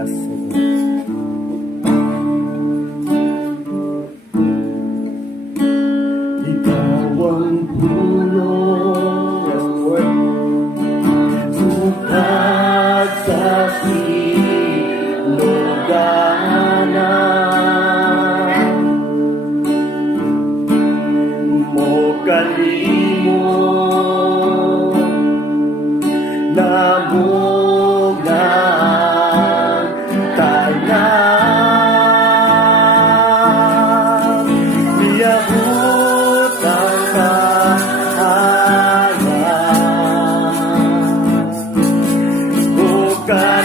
Yes. Ikaw ang puno. Yes, Lord. Sukat sa sinuganan mo kalimo na bugang tanan niyabot ang kahayan bukan